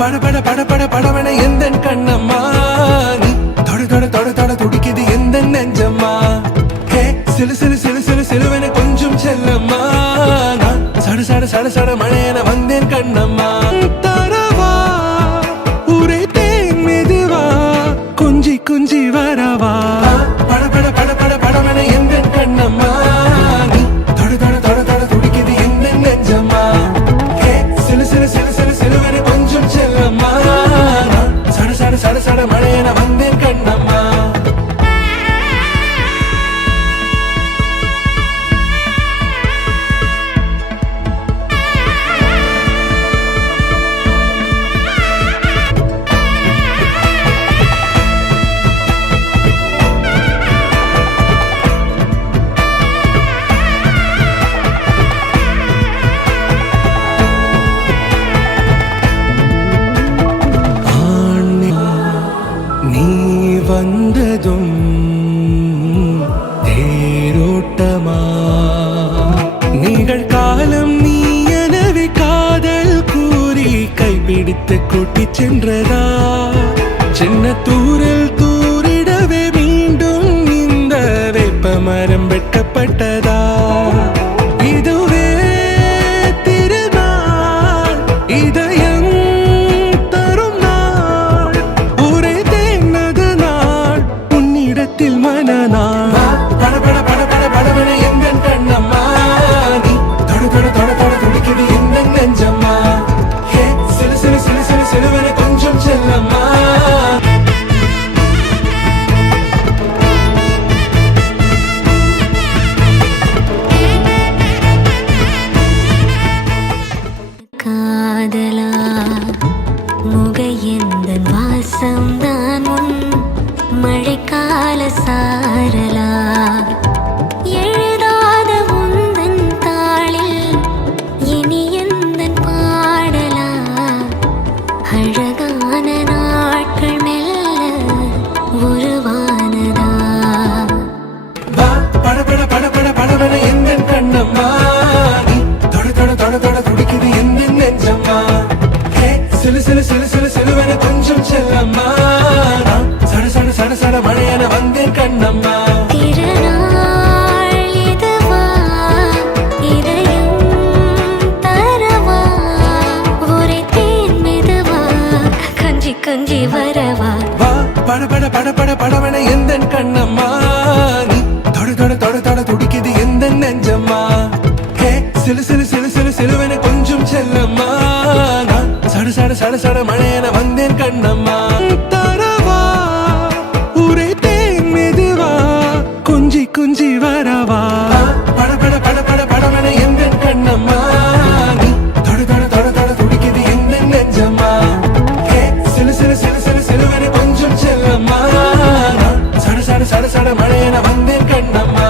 பட பட பட பட படவன எந்த கண்ணம்மா நீ தொட தொட தொட தொட துடிக்குது எந்த நெஞ்சம்மா ஹே சிலு சிலு சிலு சிலு சிலுவன கொஞ்சம் செல்லம்மா நான் சட சட சட சட மழையன வந்தேன் கண்ணம்மா தரவா ஊரே தேன் மெதுவா கொஞ்சி கொஞ்சி வரவா பட பட பட பட படவன எந்த கண்ணம்மா நீ தொட தொட தொட தொட துடிக்குது எந்த நெஞ்சம்மா ஹே சிலு சிலு சிலு சிலு சிலுவன கொஞ்சம் செல்லம்மா நான் சட சட சட சட மழையன வந்தேன் கண்ணம்மா நீ வந்ததும் தேரோட்டமா நிகழ்காலம் நீ எனவே காதல் கூறி கைப்பிடித்து கூட்டி சென்றதா சின்ன தூரல் தூரிடவே மீண்டும் இந்த வேப்ப மரம் வெட்டப்பட்டதா இதுவே திருநாள் இதயம் மனநாள் பட பட பட பட படவன எந்த கண்ணம்மா நீ தொட தொட தொட தொட துடிக்குது எந்த நெஞ்சம்மா ஹே சிலு சிலு சிலு சிலு சிலுவன கொஞ்சம் செல்லம்மா காதலா முகையெந்தன் வாசம்தான் உன் மழைக்கால சாரலா எழுதாத உந்தன் தாளில் இனி எந்தன் பாடலா அழகான நாட்கள் மெல்ல உருவானதா பட பட பட பட படவன எந்த கண்ணம்மா நீ தொட தொட தொட தொட துடிக்குது எந்த நெஞ்சம்மா ஹே சிலு சிலு சிலு சிலு சிலுவன கொஞ்சம் செல்லம்மா சட சட சட சட மழையன வந்தேன் கண்ணம்மா திருநாள் இதுவா இதயம் தரவா ஒரே தேன் மெதுவா கொஞ்சி கொஞ்சி வரவா பட பட பட பட படவன எந்த கண்ணம்மா நீ தொட தொட தொட தொட துடிக்குது எந்த நெஞ்சம்மா ஹே சிலு சிலு சிலு சிலு சிலுவன கொஞ்சம் செல்லம்மா நான் சட சட சட சட மழையன வந்தேன் கண்ணம்மா தரவா ஊரே தேன் மெதுவா கொஞ்சி கொஞ்சி வரவா பட பட பட பட படவன எந்த கண்ணம்மா நீ தொட தொட தொட தொட துடிக்குது எந்த நெஞ்சம்மா ஹே சிலு சிலு சிலு சிலு சிலுவன கொஞ்சம் செல்லம்மா நான் சட சட சட சட மழையன வந்தேன் கண்ணம்மா